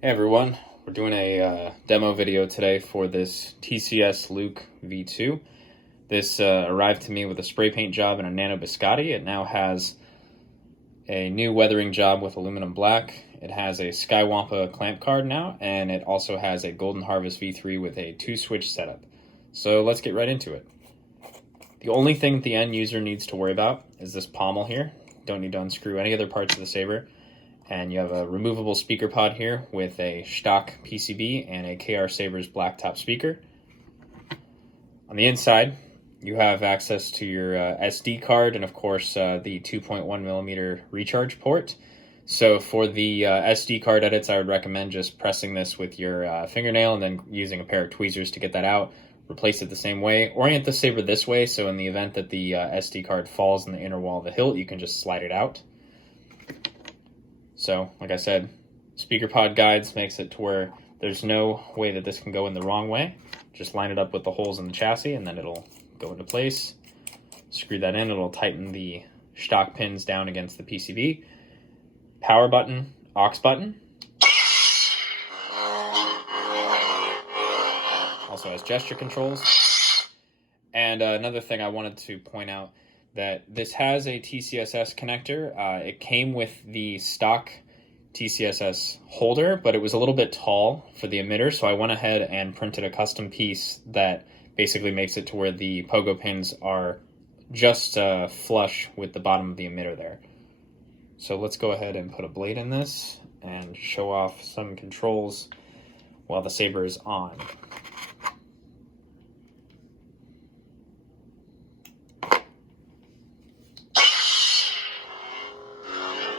Hey everyone, we're doing a demo video today for this TCS Luke V2. This arrived to me with a spray paint job and a nano biscotti. It now has a new weathering job with aluminum black. It has a Skywampa clamp card now, and it also has a Golden Harvest V3 with a 2-switch setup. So let's get right into it. The only thing the end user needs to worry about is this pommel here. Don't need to unscrew any other parts of the saber. And you have a removable speaker pod here with a stock PCB and a KR Sabers blacktop speaker. On the inside, you have access to your SD card and, of course, the 2.1 millimeter recharge port. So for the SD card edits, I would recommend just pressing this with your fingernail and then using a pair of tweezers to get that out. Replace it the same way. Orient the saber this way, so in the event that the SD card falls in the inner wall of the hilt, you can just slide it out. So, like I said, speaker pod guides makes it to where there's no way that this can go in the wrong way. Just line it up with the holes in the chassis and then it'll go into place. Screw that in, it'll tighten the stock pins down against the PCB. Power button, aux button. Also has gesture controls. And another thing I wanted to point out, that this has a TCSS connector. It came with the stock TCSS holder, but it was a little bit tall for the emitter, so I went ahead and printed a custom piece that basically makes it to where the pogo pins are just flush with the bottom of the emitter there. So let's go ahead and put a blade in this and show off some controls while the saber is on.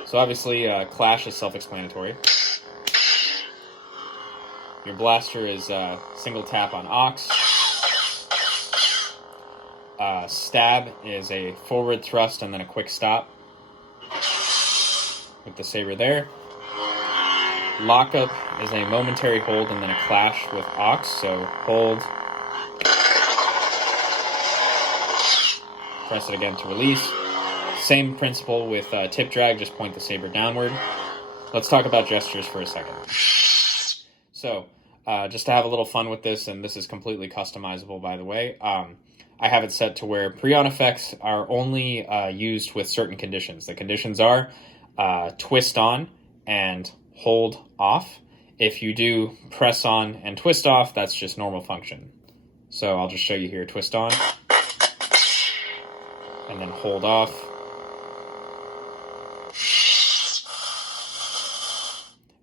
So obviously, clash is self-explanatory. Your blaster is single tap on aux. Stab is a forward thrust and then a quick stop with the saber there. Lockup is a momentary hold and then a clash with aux. So hold, press it again to release. Same principle with tip drag, just point the saber downward. Let's talk about gestures for a second. So, just to have a little fun with this, and this is completely customizable, by the way, I have it set to where pre-on effects are only used with certain conditions. The conditions are twist on and hold off. If you do press on and twist off, that's just normal function. So I'll just show you here, twist on, and then hold off.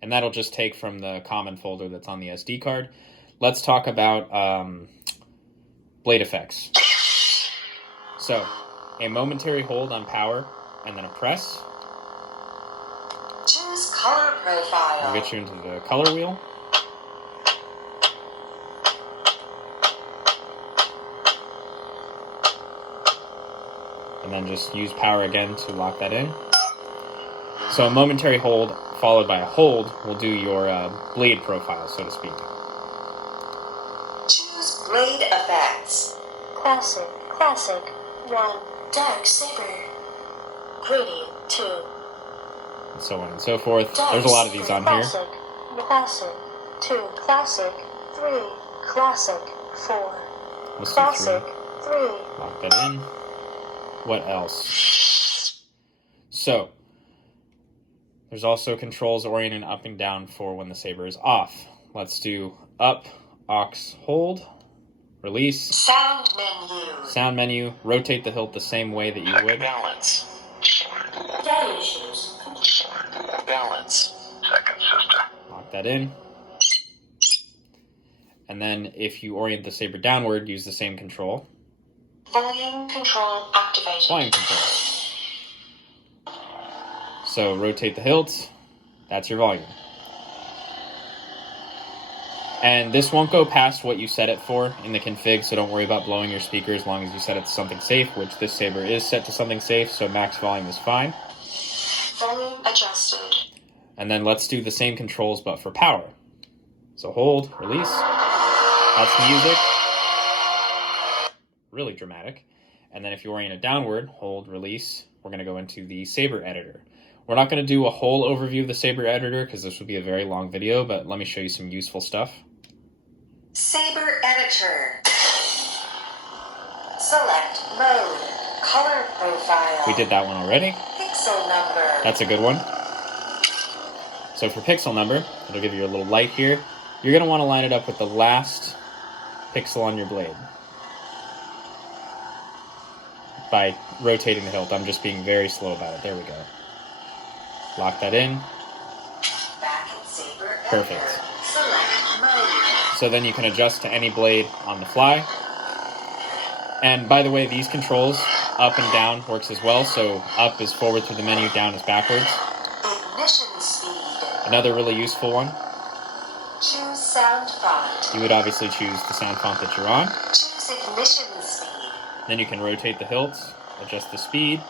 And that'll just take from the common folder that's on the SD card. Let's talk about blade effects. So, a momentary hold on power and then a press. Choose color profile. I'll get you into the color wheel. And then just use power again to lock that in. So a momentary hold followed by a hold will do your blade profile, so to speak. Choose blade effects. Classic, classic, 1. Dark saber. Gradient, 2. And so on and so forth. Dark There's a lot of these on here. Classic, classic, 2. Classic, 3. Classic, 4. Let's do Classic, 3. Lock that in. What else? So, there's also controls oriented up and down for when the saber is off. Let's do up, aux, hold, release. Sound menu. Sound menu. Rotate the hilt the same way that you would. Balance. Data issues. Balance. Second sister. Lock that in. And then if you orient the saber downward, use the same control. Volume control activated. Volume control. So rotate the hilt, that's your volume. And this won't go past what you set it for in the config, so don't worry about blowing your speaker as long as you set it to something safe, which this saber is set to something safe, so max volume is fine. Volume adjusted. And then let's do the same controls but for power. So hold, release, that's music. Really dramatic. And then if you orient it downward, hold, release, we're going to go into the saber editor. We're not going to do a whole overview of the Saber editor because this would be a very long video, but let me show you some useful stuff. Saber editor. Select mode. Color profile. We did that one already. Pixel number. That's a good one. So for pixel number, it'll give you a little light here. You're going to want to line it up with the last pixel on your blade by rotating the hilt. I'm just being very slow about it. There we go. Lock that in. Back in Saber editor. Perfect. Select mode. So then you can adjust to any blade on the fly. And by the way, these controls, up and down, works as well. So up is forward through the menu, down is backwards. Ignition speed. Another really useful one. Choose sound font. You would obviously choose the sound font that you're on. Choose ignition speed. Then you can rotate the hilts, adjust the speed.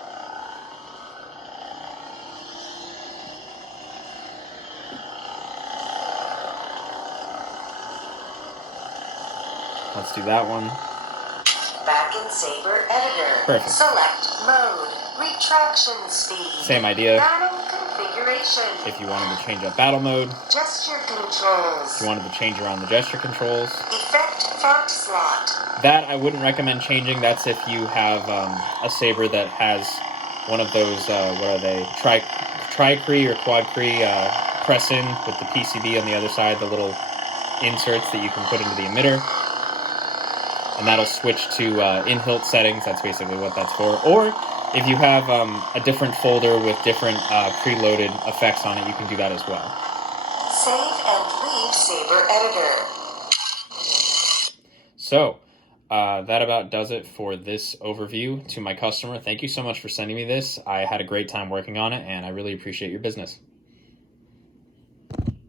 Let's do that one. Back in Saber editor. Perfect. Select mode. Retraction speed. Same idea. Battle configuration. If you wanted to change up battle mode, Gesture controls. if you wanted to change around the gesture controls. Effect font slot. That I wouldn't recommend changing. That's if you have a saber that has one of those, what are they, tri-cree or quad-cree press in with the PCB on the other side, the little inserts that you can put into the emitter. And that'll switch to in-hilt settings. That's basically what that's for. Or if you have a different folder with different preloaded effects on it, you can do that as well. Save and leave Saber editor. So, that about does it for this overview to my customer. Thank you so much for sending me this. I had a great time working on it, and I really appreciate your business.